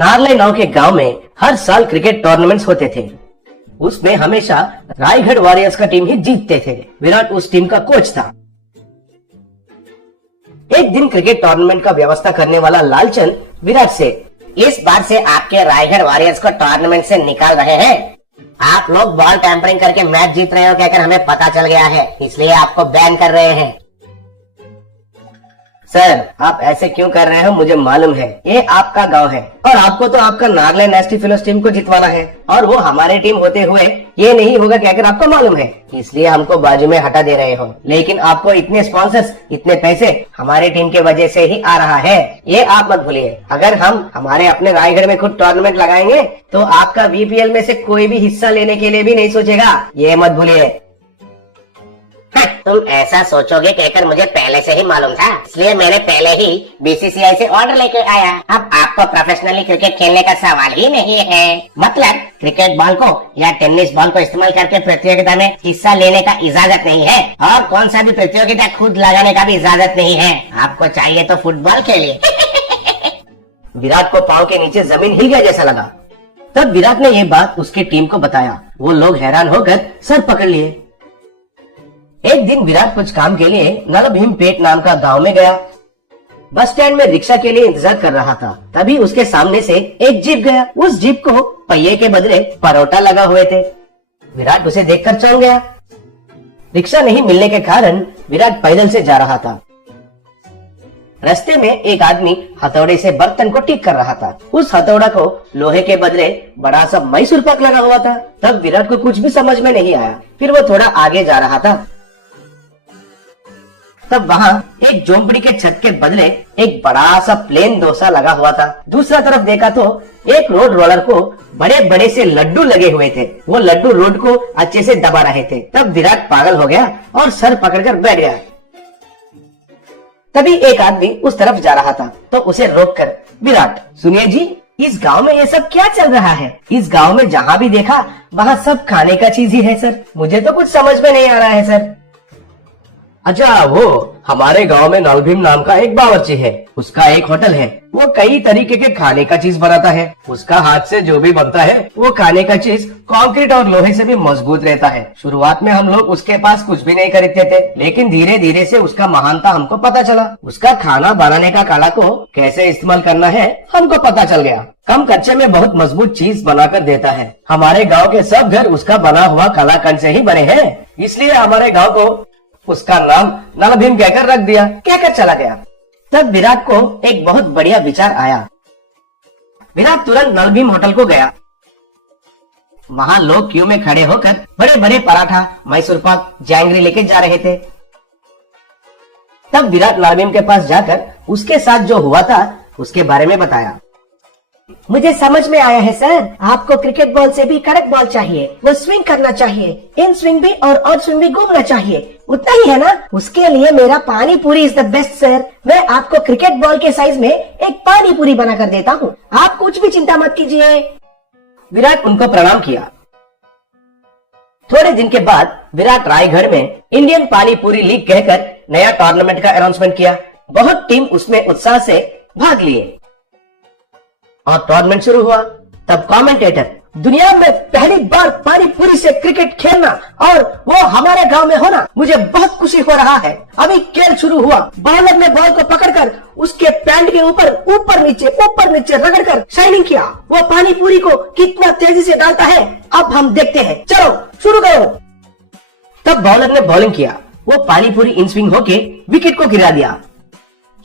नारले नाव के गांव में हर साल क्रिकेट टूर्नामेंट्स होते थे। उसमें हमेशा रायगढ़ वॉरियर्स का टीम ही जीतते थे। विराट उस टीम का कोच था। एक दिन क्रिकेट टूर्नामेंट का व्यवस्था करने वाला लालचंद विराट से, इस बार से आपके रायगढ़ वॉरियर्स को टूर्नामेंट से निकाल रहे हैं। आप लोग बॉल टैंपरिंग करके मैच जीत रहे हो कहकर हमें पता चल गया है, इसलिए आपको बैन कर रहे हैं। सर आप ऐसे क्यों कर रहे हो, मुझे मालूम है ये आपका गांव है और आपको तो आपका नारले नेस्टी फिलोस टीम को जितवाना है और वो हमारे टीम होते हुए ये नहीं होगा कहकर आपको मालूम है, इसलिए हमको बाजू में हटा दे रहे हो। लेकिन आपको इतने स्पॉन्सर्स, इतने पैसे हमारे टीम के वजह से ही आ रहा है, ये आप मत भूलिए। अगर हम हमारे अपने रायगढ़ में खुद टूर्नामेंट लगाएंगे तो आपका बीपीएल में से कोई भी हिस्सा लेने के लिए भी नहीं सोचेगा, ये मत भूलिए। तुम ऐसा सोचोगे कहकर मुझे पहले से ही मालूम था, इसलिए मैंने पहले ही बीसीसीआई से ऑर्डर लेके आया। अब आपको प्रोफेशनली क्रिकेट खेलने का सवाल ही नहीं है। मतलब क्रिकेट बॉल को या टेनिस बॉल को इस्तेमाल करके प्रतियोगिता में हिस्सा लेने का इजाजत नहीं है और कौन सा भी प्रतियोगिता खुद लगाने का भी इजाजत नहीं है। आपको चाहिए तो फुटबॉल खेलिए। विराट को पाँव के नीचे जमीन हिल गया जैसा लगा। तब विराट ने ये बात उसकी टीम को बताया। वो लोग हैरान होकर सर पकड़ लिए। एक दिन विराट कुछ काम के लिए नलभीमपेट नाम का गांव में गया। बस स्टैंड में रिक्शा के लिए इंतजार कर रहा था। तभी उसके सामने से एक जीप गया। उस जीप को पहिए के बदले परोटा लगा हुए थे। विराट उसे देखकर चौंक गया। रिक्शा नहीं मिलने के कारण विराट पैदल से जा रहा था। रास्ते में एक आदमी हथौड़े से बर्तन को ठीक कर रहा था। उस हथौड़ा को लोहे के बदले बड़ा सा मैसूर पाक लगा हुआ था। तब विराट को कुछ भी समझ में नहीं आया। फिर वो थोड़ा आगे जा रहा था। तब वहाँ एक झोंपड़ी के छत के बदले एक बड़ा सा प्लेन डोसा लगा हुआ था। दूसरा तरफ देखा तो एक रोड रोलर को बड़े बड़े से लड्डू लगे हुए थे। वो लड्डू रोड को अच्छे से दबा रहे थे। तब विराट पागल हो गया और सर पकड़कर बैठ गया। तभी एक आदमी उस तरफ जा रहा था तो उसे रोककर, विराट सुनिए जी, इस गांव में ये सब क्या चल रहा है? इस गांव में जहाँ भी देखा वहाँ सब खाने का चीज ही है सर, मुझे तो कुछ समझ में नहीं आ रहा है सर। अच्छा, वो हमारे गांव में नलभीम नाम का एक बावर्ची है, उसका एक होटल है। वो कई तरीके के खाने का चीज बनाता है। उसका हाथ से जो भी बनता है वो खाने का चीज कंक्रीट और लोहे से भी मजबूत रहता है। शुरुआत में हम लोग उसके पास कुछ भी नहीं खरीदते थे, लेकिन धीरे धीरे से उसका महानता हमको पता चला। उसका खाना बनाने का कला को कैसे इस्तेमाल करना है हमको पता चल गया। कम खर्चे में बहुत मजबूत चीज बनाकर देता है। हमारे गाँव के सब घर उसका बना हुआ कलाकंद से ही बने हैं, इसलिए हमारे गाँव को उसका नाम नलभीम कहकर रख दिया, कहकर चला गया। तब विराट को एक बहुत बढ़िया विचार आया। विराट तुरंत नलभीम होटल को गया। वहाँ लोग क्यू में खड़े होकर बड़े बड़े पराठा, मैसूर पाक, जैंगरी लेके जा रहे थे। तब विराट नलभीम के पास जाकर उसके साथ जो हुआ था उसके बारे में बताया। मुझे समझ में आया है सर, आपको क्रिकेट बॉल से भी कड़क बॉल चाहिए, वो स्विंग करना चाहिए, इन स्विंग भी और आउट स्विंग भी घूमना चाहिए, उतना ही है ना? उसके लिए मेरा पानी पूरी इज द बेस्ट सर। मैं आपको क्रिकेट बॉल के साइज में एक पानी पूरी बना कर देता हूँ, आप कुछ भी चिंता मत कीजिए। विराट उनको प्रणाम किया। थोड़े दिन के बाद विराट रायगढ़ में इंडियन पानी पूरी लीग कहकर नया टूर्नामेंट का अनाउंसमेंट किया। बहुत टीम उसमें उत्साह से भाग लिए और टूर्नामेंट शुरू हुआ। तब कमेंटेटर, दुनिया में पहली बार पानी पूरी से क्रिकेट खेलना और वो हमारे गांव में होना, मुझे बहुत खुशी हो रहा है। अभी खेल शुरू हुआ। बॉलर ने बॉल को पकड़कर उसके पैंट के ऊपर नीचे रगड़कर शाइनिंग किया। वो पानी पूरी को कितना तेजी से डालता है अब हम देखते हैं, चलो शुरू करो। तब बॉलर ने बॉलिंग किया। वो पानी पूरी इन स्विंग होके विकेट को गिरा दिया।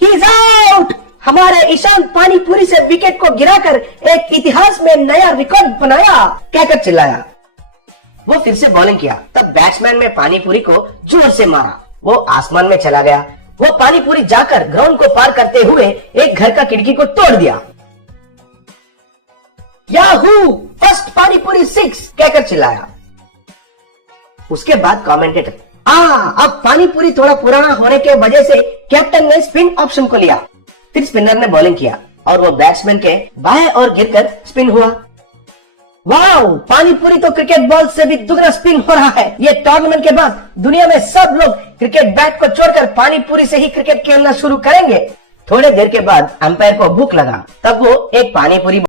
He is out. हमारे ईशांत पानी पूरी से विकेट को गिराकर एक इतिहास में नया रिकॉर्ड बनाया, कहकर चिल्लाया। वो फिर से बॉलिंग किया। तब बैट्समैन ने पानी पूरी को जोर से मारा। वो आसमान में चला गया। वो पानी पूरी जाकर ग्राउंड को पार करते हुए एक घर का खिड़की को तोड़ दिया। याहू, फर्स्ट पानी पूरी 6, कहकर चिल्लाया। उसके बाद कमेंटेटर, अब पानी पूरी थोड़ा पुराना होने के वजह से कैप्टन ने स्पिन ऑप्शन को लिया। फिर स्पिनर ने बॉलिंग किया और वो बैट्समैन के बाएं ओर गिरकर स्पिन हुआ। वाओ, पानी पूरी तो क्रिकेट बॉल से भी दुगना स्पिन हो रहा है। ये टूर्नामेंट के बाद दुनिया में सब लोग क्रिकेट बैट को छोड़कर पानी पूरी से ही क्रिकेट खेलना शुरू करेंगे। थोड़ी देर के बाद अंपायर को भूख लगा। तब वो एक पानी पूरी